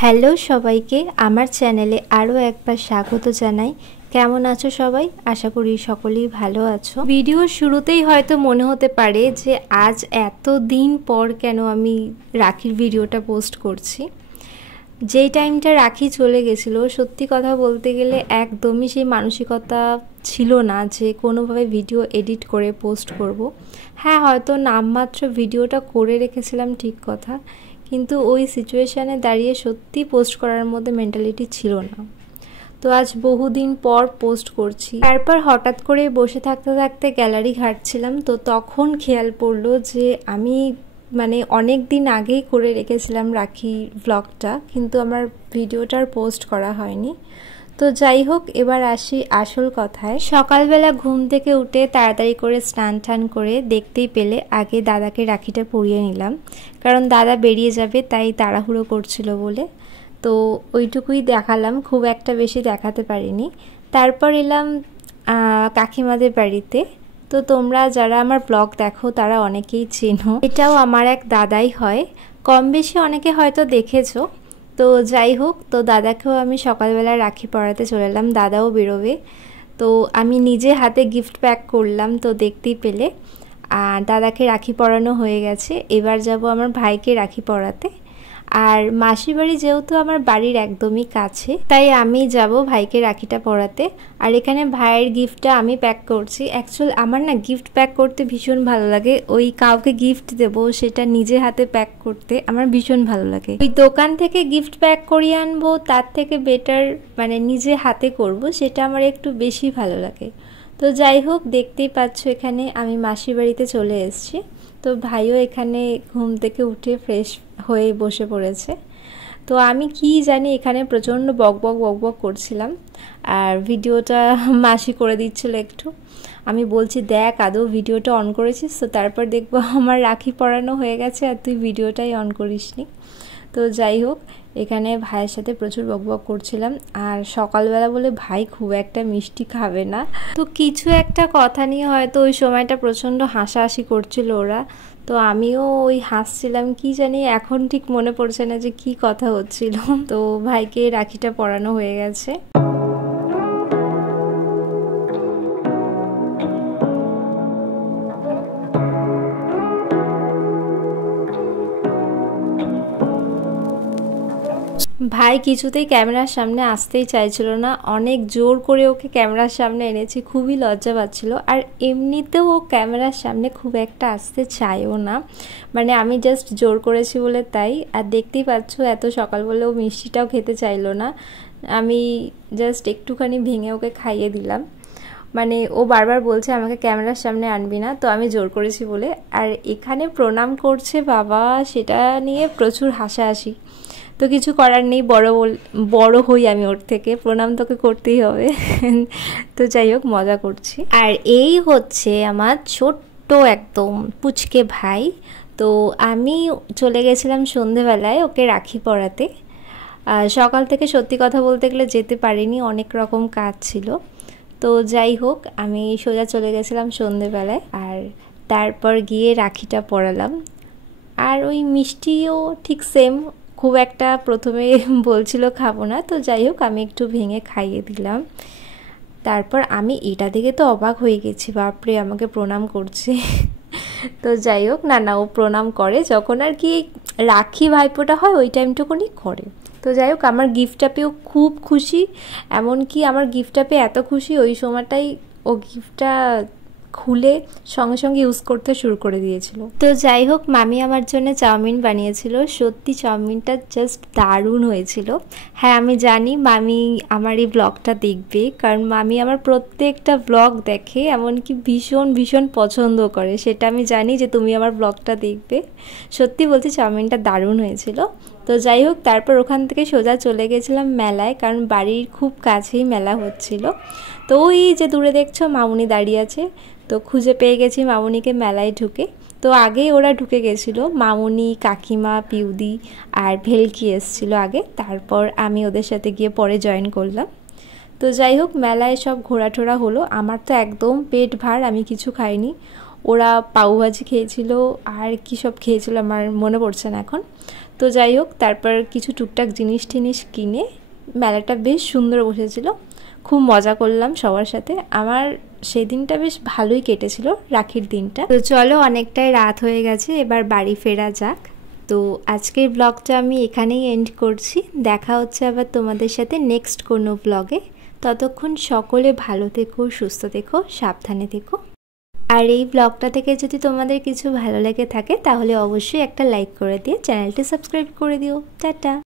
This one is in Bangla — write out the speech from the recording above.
হ্যালো সবাইকে আমার চ্যানেলে আরও একবার স্বাগত জানাই। কেমন আছো সবাই? আশা করি সকলেই ভালো আছো। ভিডিওর শুরুতেই হয়তো মনে হতে পারে যে আজ এত দিন পর কেন আমি রাখির ভিডিওটা পোস্ট করছি। যেই টাইমটা রাখি চলে গেছিলো, সত্যি কথা বলতে গেলে একদমই সেই মানসিকতা ছিল না যে কোনোভাবে ভিডিও এডিট করে পোস্ট করব। হ্যাঁ, হয়তো নামমাত্র ভিডিওটা করে রেখেছিলাম, ঠিক কথা, কিন্তু ওই সিচুয়েশানে দাঁড়িয়ে সত্যি পোস্ট করার মধ্যে মেন্টালিটি ছিল না। তো আজ বহুদিন পর পোস্ট করছি। তারপর হঠাৎ করে বসে থাকতে থাকতে গ্যালারি ঘাঁটছিলাম, তো তখন খেয়াল পড়লো যে আমি অনেক দিন আগেই করে রেখেছিলাম রাখি ব্লগটা, কিন্তু আমার ভিডিওটার পোস্ট করা হয়নি। তো যাই হোক, এবার আসি আসল কথায়। সকালবেলা ঘুম থেকে উঠে তাড়াতাড়ি করে স্নান টান করে দেখতেই পেলে আগে দাদাকে রাখিটা পরিয়ে নিলাম, কারণ দাদা বেরিয়ে যাবে তাই তাড়াহুড়ো করছিল বলে। তো ওইটুকুই দেখালাম, খুব একটা বেশি দেখাতে পারিনি। তারপর এলাম কাকিমাদের বাড়িতে। তো তোমরা যারা আমার ব্লগ দেখো তারা অনেকেই চেনো, এটাও আমার এক দাদাই হয়, কম বেশি অনেকে হয়তো দেখেছো। তো যাই হোক, তো দাদাকেও আমি সকালবেলা রাখি পরাতে চলে এলাম, দাদাও বেরোবে। তো আমি নিজে হাতে গিফট প্যাক করলাম, তো দেখতেই পেলে আর দাদাকে রাখি পরানো হয়ে গেছে। এবার যাব আমার ভাইকে রাখি পরাতে। আর মাসির বাড়ি যেহেতু আমার বাড়ির একদমই কাছে, তাই আমি যাব ভাইকে রাখিটা পরাতে। আর এখানে ভাইয়ের গিফটটা আমি প্যাক করছি। অ্যাকচুয়াল আমার না গিফট প্যাক করতে ভীষণ ভালো লাগে, ওই কাউকে গিফট দেবো সেটা নিজে হাতে প্যাক করতে আমার ভীষণ ভালো লাগে। ওই দোকান থেকে গিফট প্যাক করিয়ে আনবো তার থেকে বেটার নিজে হাতে করব, সেটা আমার একটু বেশি ভালো লাগে। তো যাই হোক, দেখতেই পাচ্ছ এখানে আমি মাসির বাড়িতে চলে এসেছি। তো ভাইও এখানে ঘুম থেকে উঠে ফ্রেশ হয়ে বসে পড়েছে। তো আমি কি জানি এখানে প্রচণ্ড বক করছিলাম, আর ভিডিওটা মাসি করে দিচ্ছিল একটু। আমি বলছি, দেখ আদৌ ভিডিওটা অন করেছিস? তো তারপর দেখবো আমার রাখি পরানো হয়ে গেছে আর তুই ভিডিওটাই অন করিসনি। তো যাই হোক, এখানে ভাইয়ের সাথে প্রচুর বকবক করছিলাম। আর সকালবেলা বলে ভাই খুব একটা মিষ্টি খাবে না, তো কিছু একটা কথা নিয়ে হয়তো ওই সময়টা প্রচণ্ড হাসাহাসি করছিল ওরা। তো আমিও ওই হাসছিলাম, কি জানি এখন ঠিক মনে পড়ছে না যে কি কথা হচ্ছিল। তো ভাইকে রাখিটা পরানো হয়ে গেছে। ভাই কিছুতেই ক্যামেরার সামনে আসতেই চাইছিল না, অনেক জোর করে ওকে ক্যামেরার সামনে এনেছি, খুবই লজ্জা পাচ্ছিল। আর এমনিতেও ও ক্যামেরার সামনে খুব একটা আসতে চায়ও না, আমি জাস্ট জোর করেছি বলে তাই। আর দেখতেই পাচ্ছ এত সকাল বলেও মিষ্টিটাও খেতে চাইলো না, আমি জাস্ট একটুখানি ভেঙে ওকে খাইয়ে দিলাম। ও বারবার বলছে আমাকে ক্যামেরার সামনে আনবি না, তো আমি জোর করেছি বলে। আর এখানে প্রণাম করছে বাবা, সেটা নিয়ে প্রচুর হাসাহাসি। তো কিছু করার নেই, বড় হই আমি ওর থেকে, প্রণাম তোকে করতেই হবে। তো যাই হোক, মজা করছি। আর এই হচ্ছে আমার ছোট্ট একদম পুচকে ভাই। তো আমি চলে গেছিলাম সন্ধেবেলায় ওকে রাখি পরাতে। সকাল থেকে সত্যি কথা বলতে গেলে যেতে পারিনি, অনেক রকম কাজ ছিল। তো যাই হোক, আমি সোজা চলে গেছিলাম সন্ধেবেলায়, আর তারপর গিয়ে রাখিটা পরালাম। আর ওই মিষ্টিও ঠিক সেম, খুব একটা প্রথমে বলছিল খাবো না, তো যাই হোক আমি একটু ভেঙে খাইয়ে দিলাম। তারপর আমি এটা দেখে তো অবাক হয়ে গেছি, বাপরে আমাকে প্রণাম করছে। তো যাই হোক, না ও প্রণাম করে যখন আর কি রাখি ভাইপোটা হয়, ওই টাইমটুকুনি করে। তো যাই হোক, আমার গিফটটা পেয়েও খুব খুশি, এমনকি আমার গিফটটা পেয়ে এত খুশি ওই সময়টাই ও গিফটটা খুলে সঙ্গে সঙ্গে ইউজ করতে শুরু করে দিয়েছিল। তো যাই হোক, মামি আমার জন্য চাউমিন বানিয়েছিল, সত্যি চাউমিনটা জাস্ট দারুণ হয়েছিল। হ্যাঁ, আমি জানি মামি আমার এই ব্লগটা দেখবে, কারণ মামি আমার প্রত্যেকটা ব্লগ দেখে, এমনকি ভীষণ ভীষণ পছন্দ করে, সেটা আমি জানি যে তুমি আমার ব্লগটা দেখবে। সত্যি বলছি, চাউমিনটা দারুণ হয়েছিল। তো যাই হোক, তারপর ওখান থেকে সোজা চলে গেছিলাম মেলায়, কারণ বাড়ির খুব কাছেই মেলা হচ্ছিল। তো ওই যে দূরে দেখছো মামুনি দাঁড়িয়ে আছে, তো খুঁজে পেয়ে গেছি মামুনিকে মেলায় ঢুকে। তো আগেই ওরা ঢুকে গেছিলো, মামুনি, কাকিমা, পিউদি আর ভেলকি এসেছিলো আগে, তারপর আমি ওদের সাথে গিয়ে পরে জয়েন করলাম। তো যাই হোক, মেলায় সব ঘোরাটোরা হলো, আমার তো একদম পেট ভার, আমি কিছু খাইনি। ওরা পাউভাজি খেয়েছিল আর কি সব খেয়েছিল আমার মনে পড়ছে না এখন। তো যাই হোক, তারপর কিছু টুকটাক জিনিস কিনে মেলাটা বেশ সুন্দর বসেছিল, খুব মজা করলাম সবার সাথে। আমার সেই দিনটা বেশ ভালোই কেটেছিল, রাখির দিনটা। তো চলো, অনেকটাই রাত হয়ে গেছে, এবার বাড়ি ফেরা যাক। তো আজকের ব্লগটা আমি এখানেই এন্ড করছি। দেখা হচ্ছে আবার তোমাদের সাথে নেক্সট কোনো ব্লগে। ততক্ষণ সকলে ভালো থেকো, সুস্থ থেকো, সাবধানে থেকো। আর এই ব্লগটা থেকে যদি তোমাদের কিছু ভালো লেগে থাকে তাহলে অবশ্যই একটা লাইক করে দিয়ে চ্যানেলটি সাবস্ক্রাইব করে দিও। টাটা।